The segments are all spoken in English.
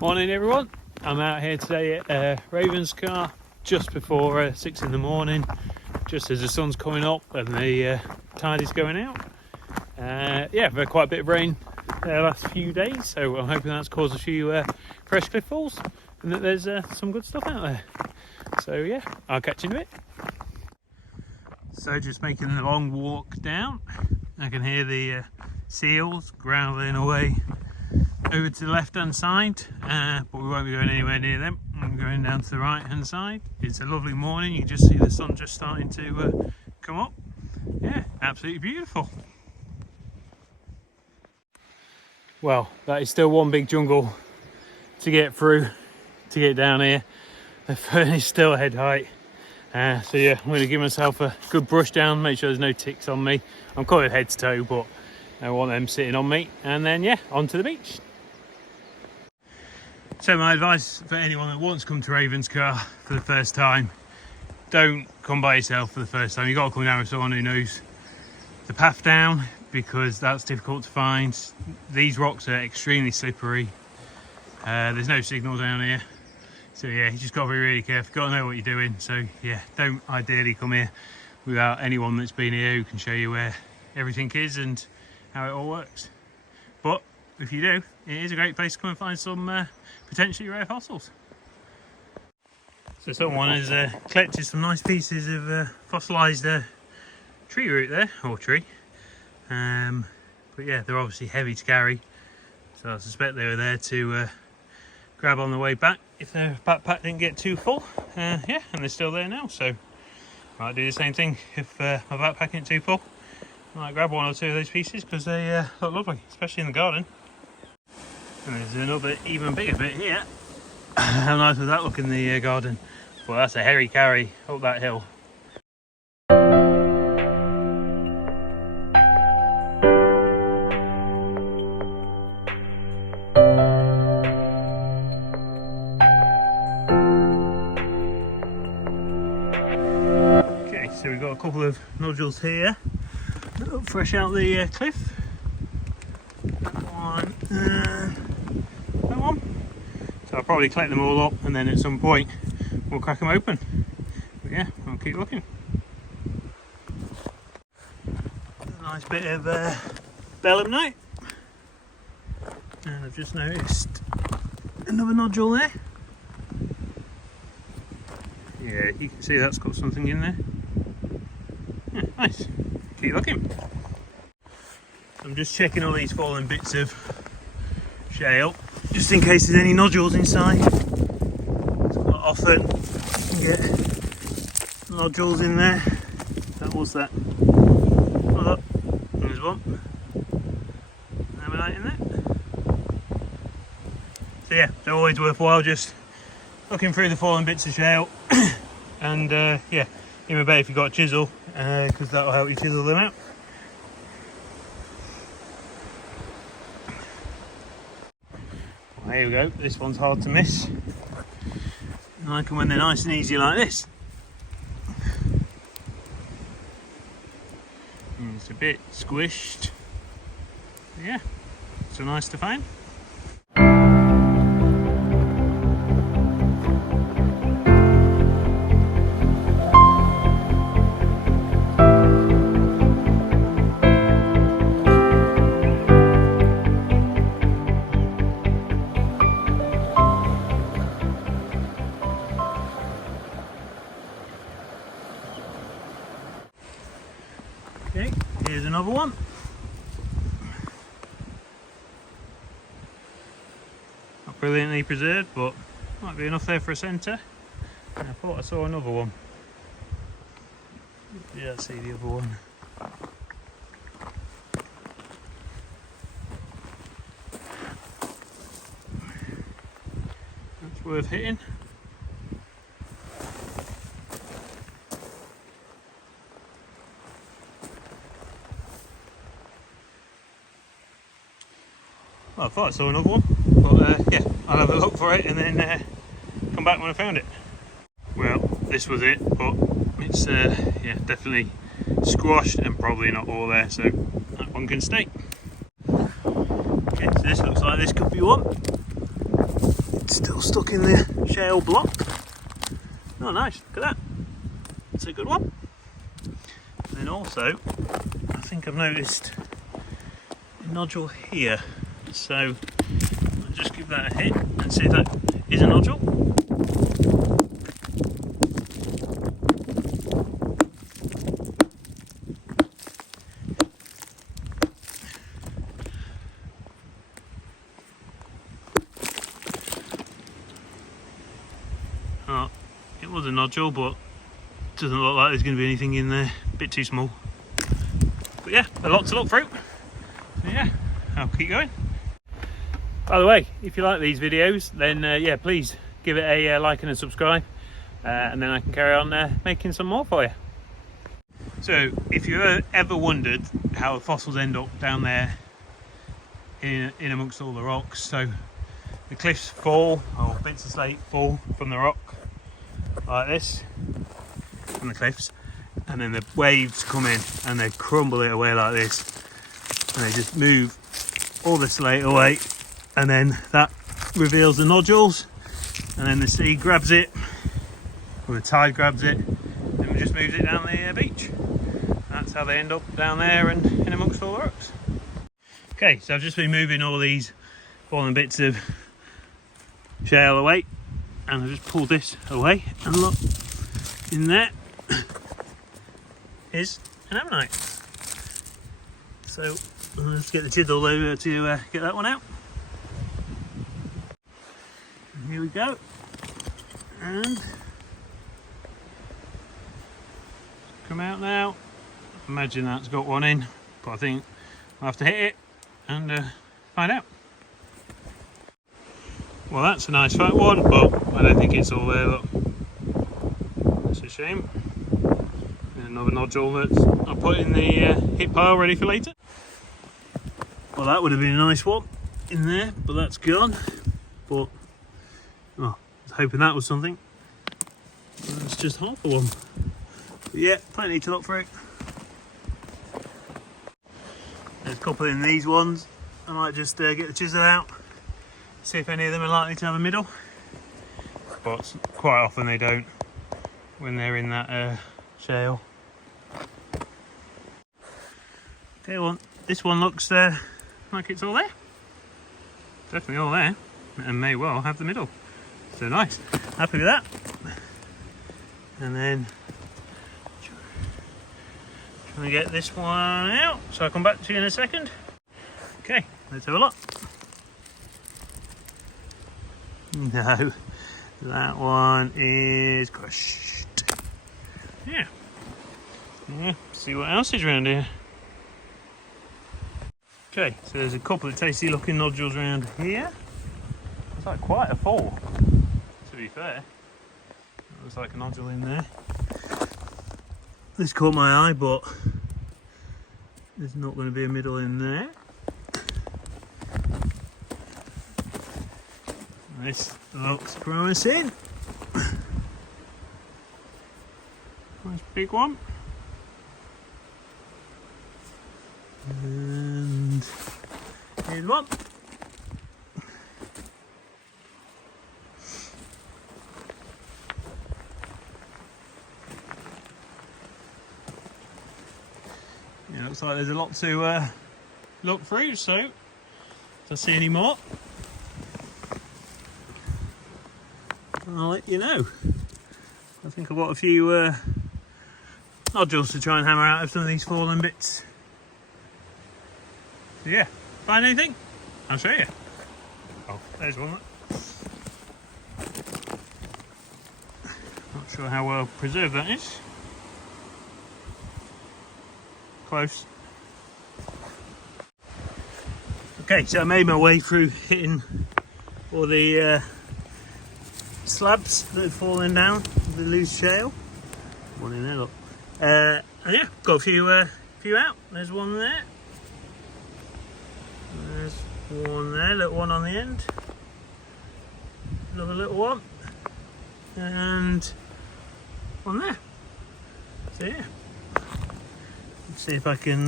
Morning everyone, I'm out here today at Ravenscar just before 6 in the morning, just as the sun's coming up and the tide is going out. Yeah, we've had quite a bit of rain the last few days, so I'm hoping that's caused a few fresh cliff falls and that there's some good stuff out there. So yeah, I'll catch you in a bit. So just making a long walk down, I can hear the seals growling away over to the left hand side, but we won't be going anywhere near them. I'm going down to the right hand side. It's a lovely morning, you can just see the sun just starting to come up. Yeah, absolutely beautiful. Well, that is still one big jungle to get through to get down here. The fern is still head height, so yeah, I'm going to give myself a good brush down, make sure there's no ticks on me. I'm covered head to toe, but I don't want them sitting on me, and then yeah, onto the beach. So my advice for anyone that wants to come to Ravenscar for the first time, don't come by yourself for the first time. You've got to come down with someone who knows the path down, because that's difficult to find. These rocks are extremely slippery. There's no signal down here. So yeah, you just got to be really careful. You've got to know what you're doing. So yeah, don't ideally come here without anyone that's been here who can show you where everything is and how it all works. But if you do, it is a great place to come and find some potentially rare fossils. So someone has collected some nice pieces of fossilised tree root there, or tree. But yeah, they're obviously heavy to carry, so I suspect they were there to grab on the way back if their backpack didn't get too full. Yeah, and they're still there now, so I might do the same thing if my backpack isn't too full. I might grab one or two of those pieces because they look lovely, especially in the garden. And there's another even bigger bit here. How nice would that look in the garden? Well, that's a hairy carry up that hill. Okay, so we've got a couple of nodules here, fresh out the cliff. That one. So I'll probably collect them all up and then at some point we'll crack them open. But yeah, I'll keep looking. A nice bit of belemnite. And I've just noticed another nodule there. Yeah, you can see that's got something in there. Yeah, nice. Keep looking. I'm just checking all these fallen bits of shale, just in case there's any nodules inside. It's quite often you can get nodules in there. That was that. Oh, look, there's one. Ammonite in there. So yeah, it's always worthwhile just looking through the fallen bits of shale, and yeah, even better if you've got a chisel, because that'll help you chisel them out. There we go, this one's hard to miss. I like them when they're nice and easy like this. And it's a bit squished. Yeah, so nice to find. Okay, here's another one. Not brilliantly preserved, but might be enough there for a centre. I thought I saw another one. Yeah, I see the other one. That's worth hitting. Well, I thought I saw another one, but yeah, I'll have a look for it and then come back when I found it. Well, this was it, but it's yeah, definitely squashed and probably not all there, so that one can stay. Okay, so this looks like this could be one. it's still stuck in the shale block. Oh nice, look at that. That's a good one. And then also, I think I've noticed a nodule here. So I'll just give that a hit and see if that is a nodule. Oh, it was a nodule, but doesn't look like there's going to be anything in there. A bit too small. But yeah, a lot to look through. So yeah, I'll keep going. By the way, if you like these videos, then yeah, please give it a like and a subscribe, and then I can carry on making some more for you. So, if you ever wondered how the fossils end up down there in amongst all the rocks, so the cliffs fall, or bits of slate fall from the rock like this, from the cliffs, and then the waves come in and they crumble it away like this, and they just move all the slate away, and then that reveals the nodules, and then the sea grabs it, or the tide grabs it, and just moves it down the beach. That's how they end up down there and in amongst all the rocks. Okay, so I've just been moving all these fallen bits of shale away, and I've just pulled this away, and look, in there is an ammonite. So let's get the chisel over to get that one out. And here we go, and come out now. Imagine that's got one in, but I think I'll have to hit it and find out. Well, that's a nice fat one, but I don't think it's all there, look. That's a shame. And another nodule that I'll put in the hit pile ready for later. Well, that would have been a nice one in there, but that's gone. But, oh, I was hoping that was something. That's just half a one. But yeah, plenty to look through. There's a couple in these ones. I might just get the chisel out, see if any of them are likely to have a middle, but quite often they don't when they're in that shale. Okay, well, this one looks like it's all there. Definitely all there, and may well have the middle. So nice, happy with that. And then trying to get this one out, so I'll come back to you in a second. Okay, let's have a look. No, that one is crushed. Yeah. Yeah, see what else is around here. Okay, so there's a couple of tasty looking nodules around here. It's like quite a fall, to be fair. Looks like a nodule in there. This caught my eye, but there's not going to be a middle in there. This looks promising. Nice big one. And here's one. Yeah, looks like there's a lot to look through, so if I see any more, I'll let you know. I think I've got a few nodules to try and hammer out of some of these fallen bits. So yeah, find anything? I'll show you. Oh, there's one. Not sure how well preserved that is. Close. Okay, so I made my way through hitting all the slabs that have fallen down, the loose shale. One in there, look. And yeah, got a few out. There's one there. There's one there, little one on the end. Another little one. And one there. So yeah. Let's see if I can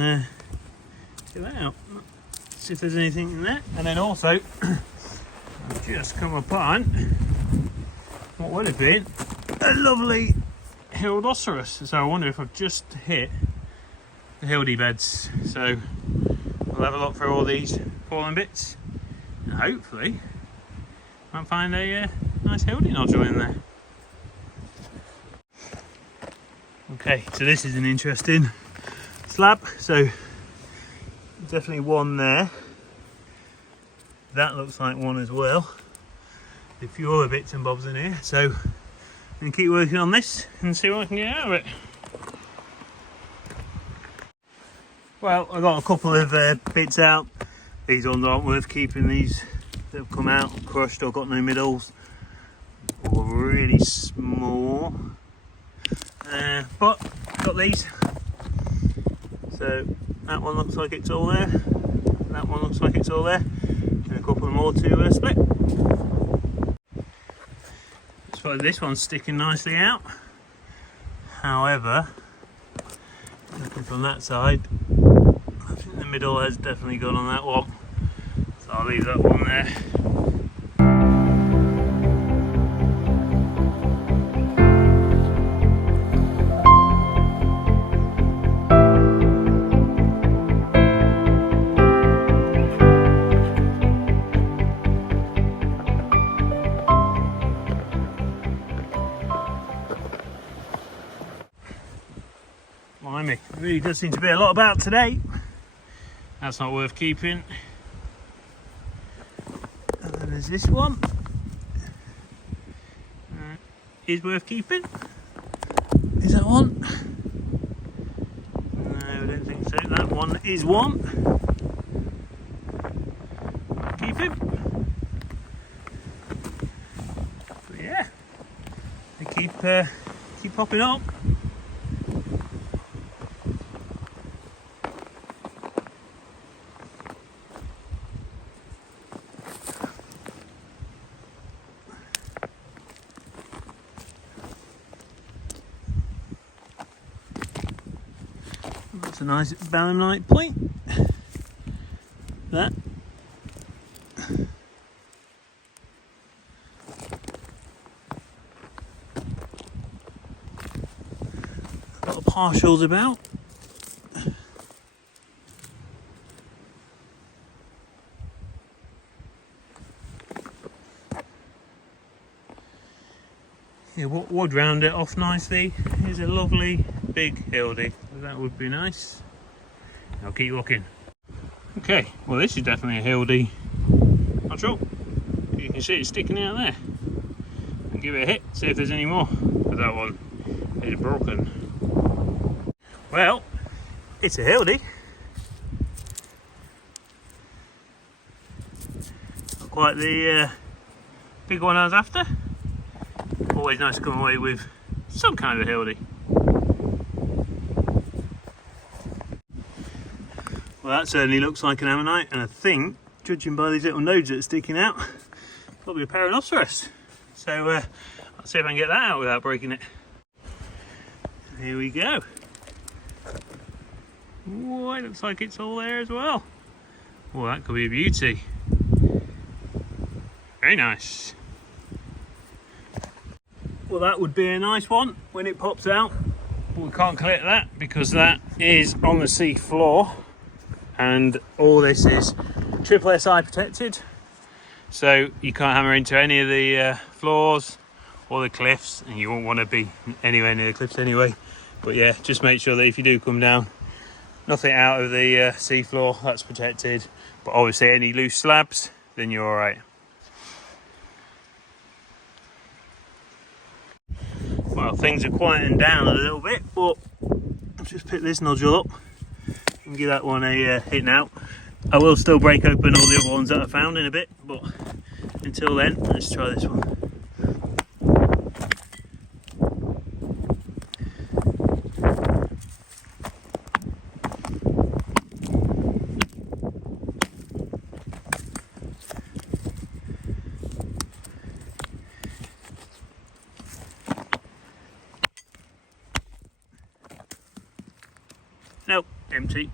get that out. See if there's anything in there. And then also, I've just come upon what would have been a lovely Hildoceras. So I wonder if I've just hit the hildy beds. So we'll have a look through all these fallen bits and hopefully might find a nice hildy nodule in there. Okay, so this is an interesting slab. So definitely one there. That looks like one as well. A few other bits and bobs in here. So I'm going to keep working on this and see what I can get out of it. Well, I got a couple of bits out. These ones aren't worth keeping. These that have come out crushed or got no middles or really small. But got these. So that one looks like it's all there. That one looks like it's all there. And a couple more to split. I suppose this one's sticking nicely out. However, looking from that side, I think the middle has definitely gone on that one. So I'll leave that one there. Blimey, there really does seem to be a lot about today. That's not worth keeping. And then there's this one. Is worth keeping. Is that one? No, I don't think so. That one is one. Keep him. But yeah, they keep popping up. That's a nice belemnite point. That. Got the partials about. Yeah, what would round it off nicely is a lovely big hildy. That would be nice. I'll keep looking. Okay, well this is definitely a hildy nodule. You can see it sticking out there. And give it a hit, see if there's any more. But that one is broken. Well, it's a hildy. Not quite the big one I was after. Always nice to come away with some kind of a hildy. Well, that certainly looks like an ammonite, and I think, judging by these little nodes that are sticking out, probably a Paranoceras. So I'll see if I can get that out without breaking it. Here we go. Oh, it looks like it's all there as well. Oh, that could be a beauty. Very nice. Well, that would be a nice one when it pops out. But we can't collect that because that is on the sea floor. And all this is triple SI protected, so you can't hammer into any of the floors or the cliffs, and you won't want to be anywhere near the cliffs anyway. But yeah, just make sure that if you do come down, nothing out of the sea floor, that's protected. But obviously any loose slabs, then you're all right. Well, things are quieting down a little bit, but I've just picked this nodule up and give that one a hit now. I will still break open all the other ones that I found in a bit, but until then, let's try this one. Nope, empty.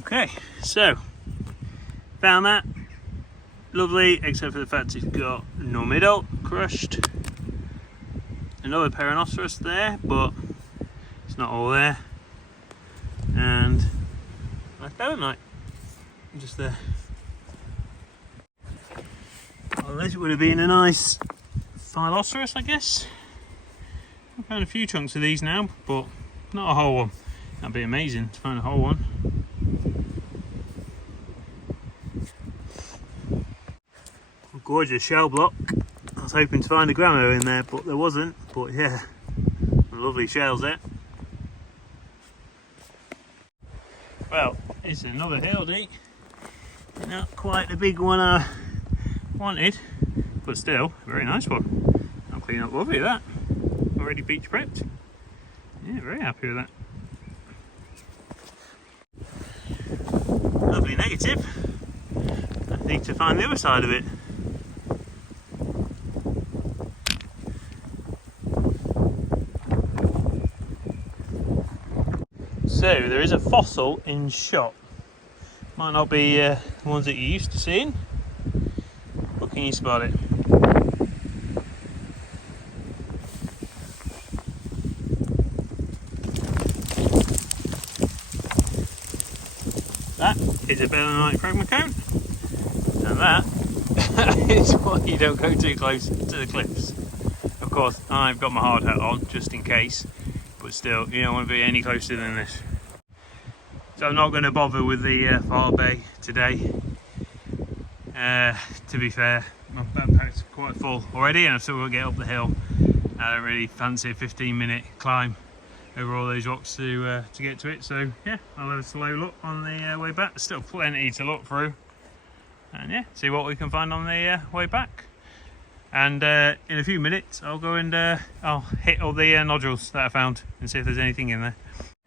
Okay, so found that. lovely, except for the fact it's got no middle, crushed. Another Perrhinoceros there, but it's not all there. And a belemnite just there. Well, this would have been a nice Phylloceros, I guess. I found a few chunks of these now, but not a whole one. That'd be amazing to find a whole one. A gorgeous shell block. I was hoping to find a gramo in there, but there wasn't. But yeah, lovely shells there. Well, it's another Hildy. Not quite the big one I wanted, but still a very nice one. I'll clean up lovely that. Already beach prepped. Yeah, very happy with that. Lovely negative. I need to find the other side of it. So there is a fossil in shot. Might not be the ones that you're used to seeing. But can you spot it? That is a belemnite fragment cone, and that is why you don't go too close to the cliffs. Of course, I've got my hard hat on just in case, but still, you don't want to be any closer than this. So I'm not going to bother with the far bay today. To be fair, my backpack's quite full already, and I've still got to get up the hill. I don't really fancy a 15-minute climb over all those rocks to get to it. So yeah, I'll have a slow look on the way back. There's still plenty to look through, and yeah, see what we can find on the way back. And in a few minutes, I'll go and I'll hit all the nodules that I found and see if there's anything in there.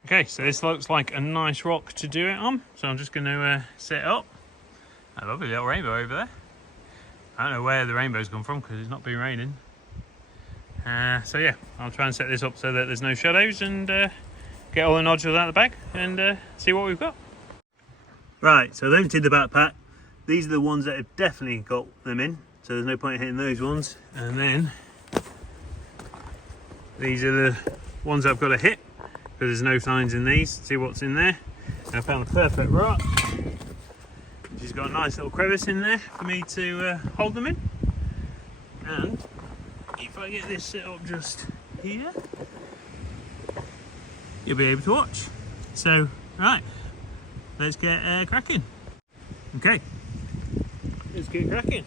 Okay, so this looks like a nice rock to do it on. So I'm just going to set it up. A lovely little rainbow over there. I don't know where the rainbow's come from because it's not been raining. So yeah, I'll try and set this up so that there's no shadows and get all the nodules out of the bag and see what we've got. Right, so I've emptied the backpack. These are the ones that have definitely got them in, so there's no point in hitting those ones. And then these are the ones I've got to hit because there's no signs in these. See what's in there. And I found a perfect rock. She's got a nice little crevice in there for me to hold them in. And if I get this set up just here, you'll be able to watch. So, right, let's get cracking. Okay, let's get cracking.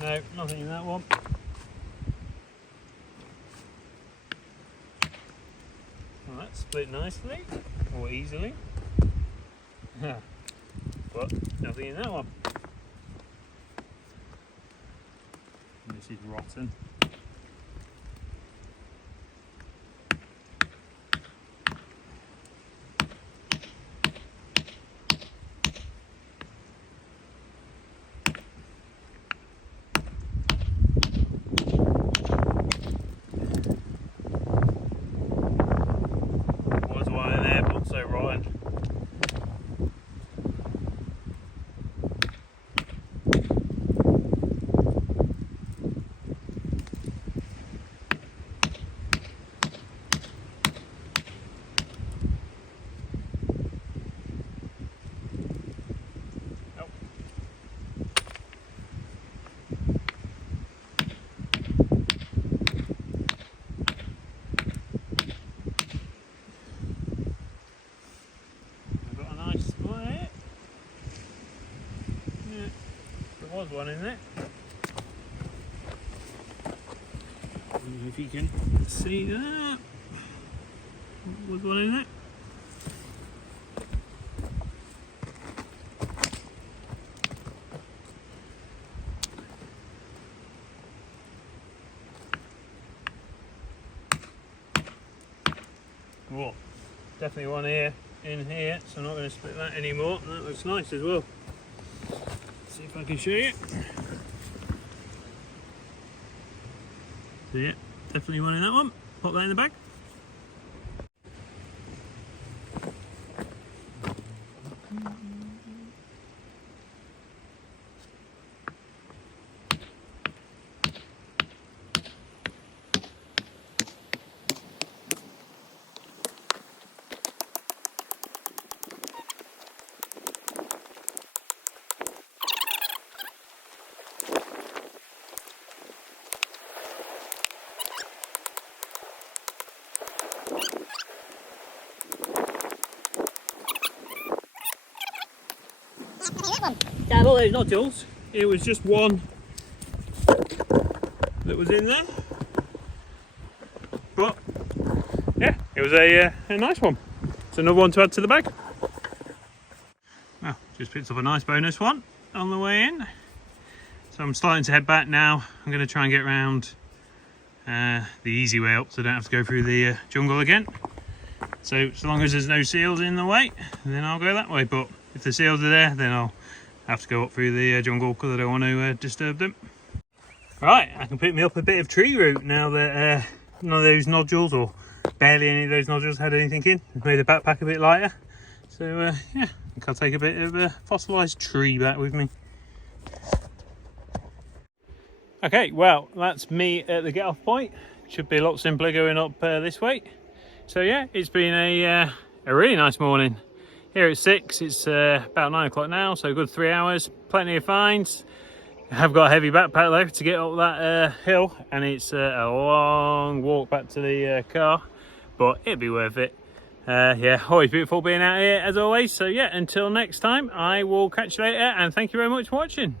No, nothing in that one. Well, that's split nicely, or easily. But nothing in that one. This is rotten. Was one in there. I don't know if you can see that. Was one in there. Whoa, definitely one here in here, so I'm not going to split that anymore. That looks nice as well. if I can show you. So yeah, definitely one in that one. Pop that in the bag. Yeah, I bought those nodules. It was just one that was in there, but yeah, it was a nice one. It's another one to add to the bag. Well, just picked up a nice bonus one on the way in. So I'm starting to head back now. I'm going to try and get around the easy way up, so I don't have to go through the jungle again. So as long as there's no seals in the way, then I'll go that way. But if the seals are there, then I'll have to go up through the jungle because I don't want to disturb them. Right, I can pick me up a bit of tree root now that none of those nodules, or barely any of those nodules, had anything in. It's made the backpack a bit lighter. So yeah, I think I'll take a bit of a fossilised tree back with me. Okay, well, that's me at the get off point. Should be a lot simpler going up this way. So yeah, it's been a really nice morning. Here at 6, it's about 9 o'clock now, so a good 3 hours, plenty of finds. I have got a heavy backpack though to get up that hill, and it's a long walk back to the car, but it'll be worth it. Yeah, always beautiful being out here as always. So yeah, until next time, I will catch you later, and thank you very much for watching.